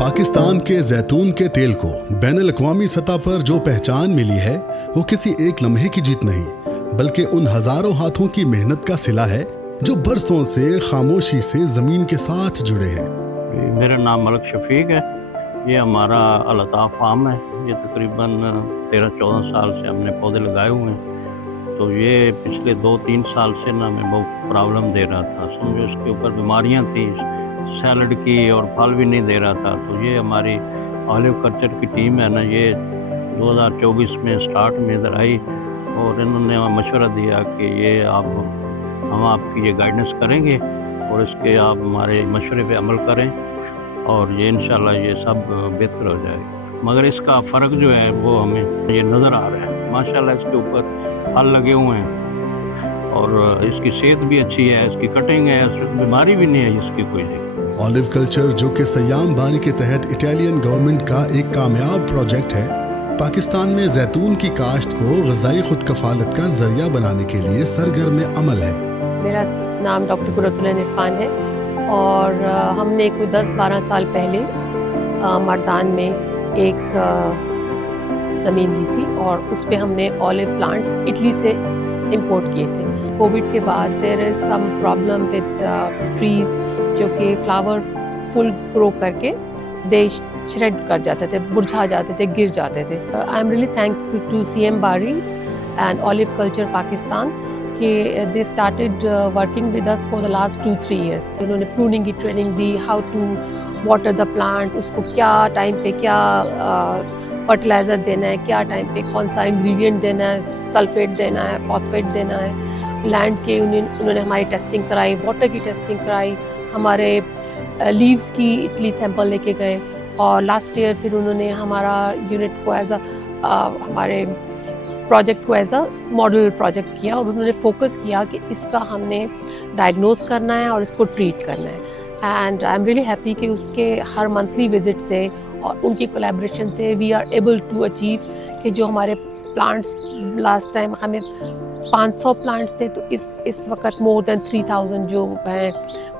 पाकिस्तान के जैतून के तेल को बैनुल-अक़वामी सतह पर जो पहचान मिली है वो किसी एक लम्हे की जीत नहीं बल्कि उन हजारों हाथों की मेहनत का सिला है जो बरसों से खामोशी से जमीन के साथ जुड़े हैं। मेरा नाम मलिक शफीक है। ये हमारा अल-अताफ़ फार्म है। ये तकरीबन 13-14 साल से हमने पौधे लगाए हुए हैं। तो ये पिछले 2-3 साल से ना हमें बहुत प्रॉब्लम दे रहा था। समझो इसके ऊपर बीमारियां थी, सैलड की, और फल भी नहीं दे रहा था। तो ये हमारी ऑलिव कल्चर की टीम है ना, ये 2024 में स्टार्ट में इधर आई और इन्होंने मशवरा दिया कि ये हम आपकी ये गाइडेंस करेंगे और इसके आप हमारे मशवरे पे अमल करें और ये इंशाल्लाह ये सब बेहतर हो जाएगा। मगर इसका फ़र्क जो है वो हमें ये नज़र आ रहा है। माशाल्लाह इसके ऊपर फल लगे हुए हैं और इसकी सेहत भी अच्छी है, इसकी कटिंग है, बीमारी भी नहीं है इसकी कोई। ऑलिव कल्चर जो कि सयाम बारी के तहत इटालियन गवर्नमेंट का एक कामयाब प्रोजेक्ट है, पाकिस्तान में जैतून की काश्त को ग़िज़ाई खुद कफालत का जरिया बनाने के लिए सरगर्म अमल है। मेरा नाम डॉक्टर कुर्रतुल इरफान है और हमने कोई 10-12 साल पहले मर्दान में एक ज़मीन ली थी और उस पर हमने ऑलिव प्लांट्स इटली से इंपोर्ट किए थे। कोविड के बाद there is some problem with trees जो कि फ्लावर फुल ग्रो करके दे श्रेड कर जाते थे, मुरझा जाते थे, गिर जाते थे। I am really thankful to CM Bari and olive culture Pakistan कि they started working with us for the last 2-3 years. उन्होंने प्रूनिंग की ट्रेनिंग दी, how to water the plant, उसको क्या टाइम पे क्या फर्टिलाइज़र देना है, क्या टाइम पे कौन सा इंग्रेडिएंट देना है, सल्फेट देना है, फॉस्फेट देना है। लैंड के उन्होंने हमारी टेस्टिंग कराई, वाटर की टेस्टिंग कराई, हमारे लीव्स की इटली सैंपल लेके गए और लास्ट ईयर फिर उन्होंने हमारा यूनिट को हमारे प्रोजेक्ट को एज अ मॉडल प्रोजेक्ट किया और उन्होंने फोकस किया कि इसका हमने डायग्नोस करना है और इसको ट्रीट करना है। And I am really happy कि उसके हर मंथली विजिट से और उनकी कोलैबोरेशन से we are able to achieve कि जो हमारे प्लांट्स लास्ट टाइम हमें 500 प्लांट्स थे, तो इस वक्त मोर देन 3000 जो हैं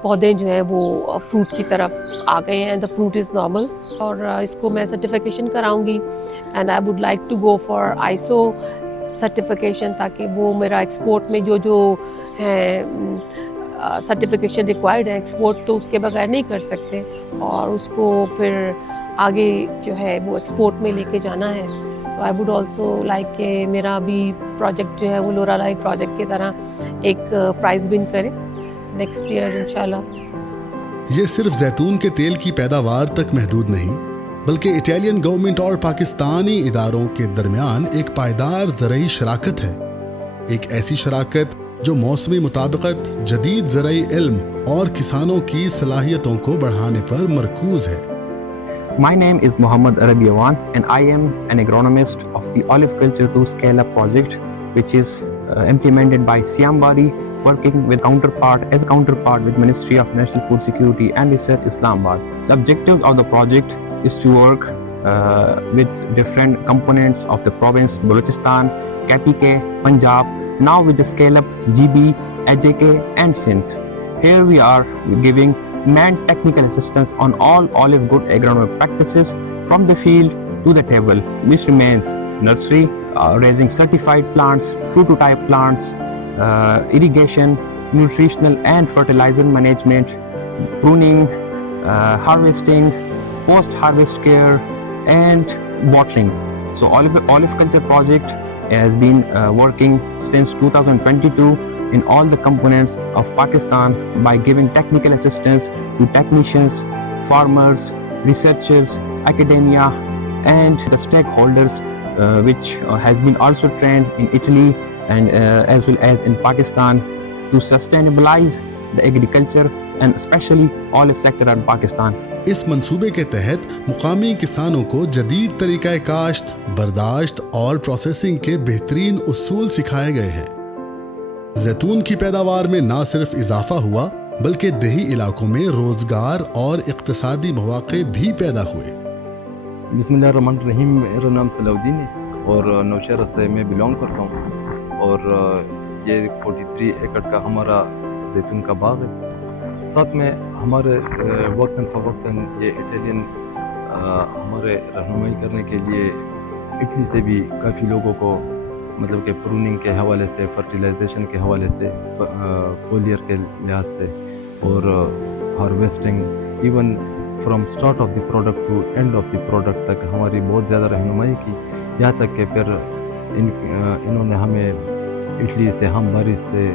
पौधे जो हैं वो फ्रूट की तरफ आ गए हैं। द फ्रूट इज़ नॉर्मल और इसको मैं सर्टिफिकेशन कराऊंगी and I would like to go for ISO certification ताकि वो मेरा एक्सपोर्ट में जो है सर्टिफिकेशन रिक्वायर्ड है, एक्सपोर्ट तो उसके बगैर नहीं कर सकते और उसको फिर आगे जो है वो एक्सपोर्ट में लेके जाना है। तो आई वुड ऑल्सो लाइक कि मेरा भी प्रोजेक्ट जो है वो लोरालाई प्रोजेक्ट की तरह एक प्राइज़ विन करे नेक्स्ट ईयर इंशाल्लाह। ये सिर्फ जैतून के तेल की पैदावार तक महदूद नहीं बल्कि इटालियन गवर्नमेंट और पाकिस्तानी इदारों के दरमियान एक पायदार ज़रई शराकत है। एक ऐसी शराकत जो मौसमी मुताबिकत, जदीद ज़रई इल्म और किसानों की सलाहियतों को बढ़ाने पर मरकूज है। My name is Muhammad Arabi Awan and I am an agronomist of the Olive Culture to Scale Up project, which is implemented by CM Bari, working with as a counterpart with Ministry of National Food Security and Research, Islamabad. The objectives of the project is to work with different components of the province Balochistan, KPK, Punjab, now with the Scale Up GB, AJK and Sindh. Here we are giving manned technical assistance on all olive good agronomic practices from the field to the table, which remains nursery, raising certified plants, true to type plants, irrigation, nutritional and fertilizer management, pruning, harvesting, post-harvest care and bottling. So olive culture project has been working since 2022 in all the components of Pakistan by giving technical assistance to technicians, farmers, researchers, academia and the stakeholders which has been also trained in Italy and as well as in Pakistan to sustainabilize the agriculture and especially olive sector in Pakistan. इस मंसूबे के तहत मुकामी किसानों को जदीद तरीका काश्त, बर्दाश्त और प्रोसेसिंग के बेहतरीन उसूल सिखाए गए हैं। जैतून की पैदावार में ना सिर्फ इजाफा हुआ बल्कि देही इलाकों में रोजगार और इक्तिसादी मौके भी पैदा हुए। बिस्मिल्लाहिर्रहमानिर्रहीम। मेरा नाम सलाउद्दीन है और नौशहरा से मैं बिलोंग करता हूँ और ये 43 एकड़ का हमारा जैतून का बाग है। साथ में हमारे वक्तन फ़वक्तन ये इटालियन हमारे रहनुमाई करने के लिए इटली से भी काफ़ी लोगों को मतलब कि प्रूनिंग के हवाले से, फर्टिलाइजेशन के हवाले से, फोलियर के लिहाज से और harvesting, even from start of the product to end of the product तक हमारी बहुत ज़्यादा रहनुमाई की। यहाँ तक कि फिर इन्होंने हमें इटली से हम बारी से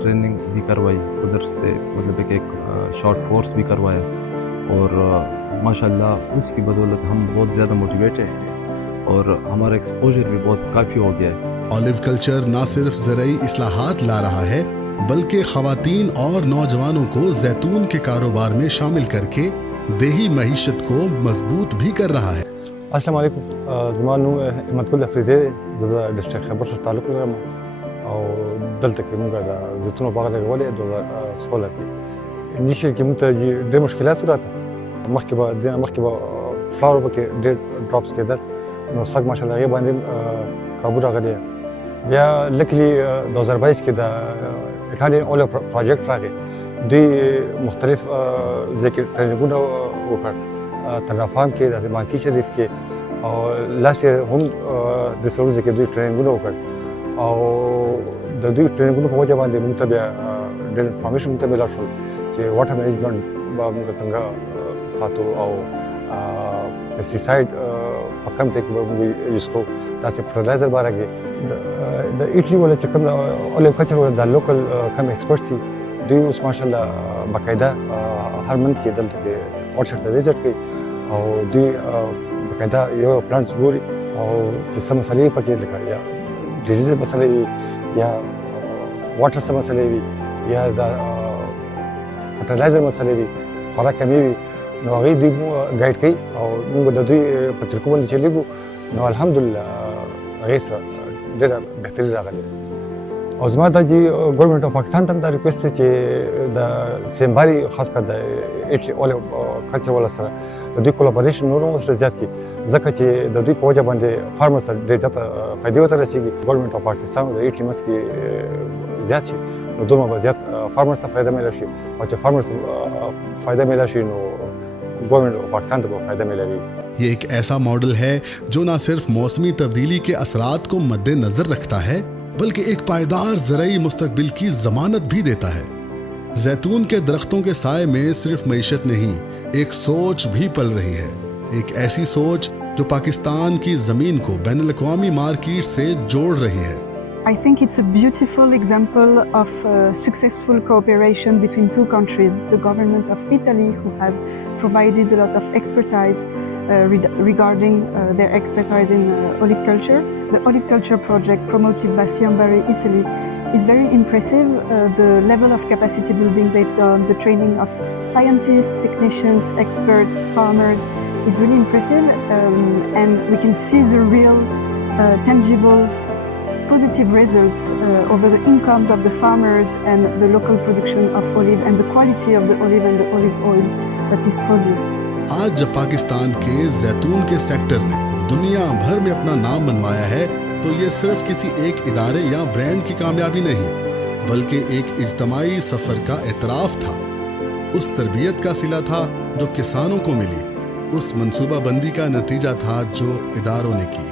ट्रेनिंग भी करवाई, उधर से मतलब कि एक शॉर्ट कोर्स भी करवाया और माशाल्लाह उसकी बदौलत हम बहुत ज़्यादा मोटिवेटेड हैं और हमारा एक्सपोजर भी बहुत काफ़ी हो गया है। ऑलिव कल्चर न सिर्फ ज़राई इस्लाहात ला रहा है बल्कि ख़वातीन और नौजवानों को जैतून के कारोबार में शामिल करके देही मईशत को मजबूत भी कर रहा है। अस्सलाम वालेकुम ज़मानु अहमदुल्लाह फरीदे ज़ डिस्ट्रिक्ट खैबर शर तालुक लرم او دلته کې موږ د زیتونو باغ لګولې 2016 کې انیشل کې موږ ته ډېر مشکلات راته مخکې به فلاور پکې ډېر ډراپس کېدل نو سګ ماشاءالله هغې باندې کابو راغلی بیا لکلی 2022 کې د ایټالین اولیو پروجیکټ راغی دوی مختلف ځای کې ټریننګونه وکړ تنافام کې د بانکي شریف کې او لاست یې هم د سروز کې دوی ټریننګونه وکړ او د دوی ټریننګونو په وجه باندې موږ ته بیا ډېر انفارمیشن موږ ته میلاو شول چې واټر مینجمنټ به موږ څنګه ساتو او پیسټیساید په کم ټایپ کې به موږ یوز کوو داسې فرټیلایزر به راکړي د ایټلي والا چې کوم اولیو کلچر والا د لوکل کم ایکسپرټس دي دوی اوس ماشاءالله باقاعده هر منت کې دلته کې ورکشاپ ته وزټ کوي او دوی باقاعده یو پلانټس ګوري او چې څه مسلې پکې لکه یا ډیزیز مسلې وي یا واټر څه مسلې وي یا د فرټیلایزر مسلې وي خوراک کمې وي نو هغې دوی ګایډ کوي او موږ د دوی په طریقو باندې چلیږو نو الحمدلله هغې سره ډېره بهتري راغلې او زما دا چې ګورنمنټ اف پاکستان ته هم دا ریکویسټ دی چې د سیمباري خاص کر د ایټلي اولیو کلچر والا سره د دوی کولابوریشن نور هم سره زیات کړي ځکه چې د دوی په وجه باندې فارمرز ته ډېر زیاته فایدې ورته رسېږي ګورنمنټ اف پاکستان د ایټلي منځ کې زیات شي نو دومره به زیات فارمرز ته فایده میلاو شي او چې فارمرز ته فایده میلاو شي نو गवर्नमेंट पाकिस्तान को फ़ायदा मिलेगी। ये एक ऐसा मॉडल है जो न सिर्फ मौसमी तब्दीली के असरात को मद्देनजर रखता है बल्कि एक पायदार ज़राई मुस्तकबिल की ज़मानत भी देता है। जैतून के दरख्तों के साए में सिर्फ मईशत नहीं, एक सोच भी पल रही है, एक ऐसी सोच जो पाकिस्तान की ज़मीन को बैनुल-अक़वामी मार्केट से जोड़ रही है। I think it's a beautiful example of successful cooperation between two countries. The government of Italy, who has provided a lot of expertise regarding their expertise in olive culture. The olive culture project promoted by Siambari Italy is very impressive. The level of capacity building they've done, the training of scientists, technicians, experts, farmers is really impressive, and we can see the real tangible positive results over the incomes of the farmers and the local production of olive and the quality of the olive and the olive oil that is produced. आज जब पाकिस्तान के जैतून के sector ने दुनिया भर में अपना नाम बनवाया है तो ये सिर्फ किसी एक इदारे या ब्रांड की कामयाबी नहीं बल्कि एक इज्तमाई सफ़र का एतराफ़ था, उस तरबियत का सिला था जो किसानों को मिली, उस मंसूबाबंदी का नतीजा था जो इदारों ने की।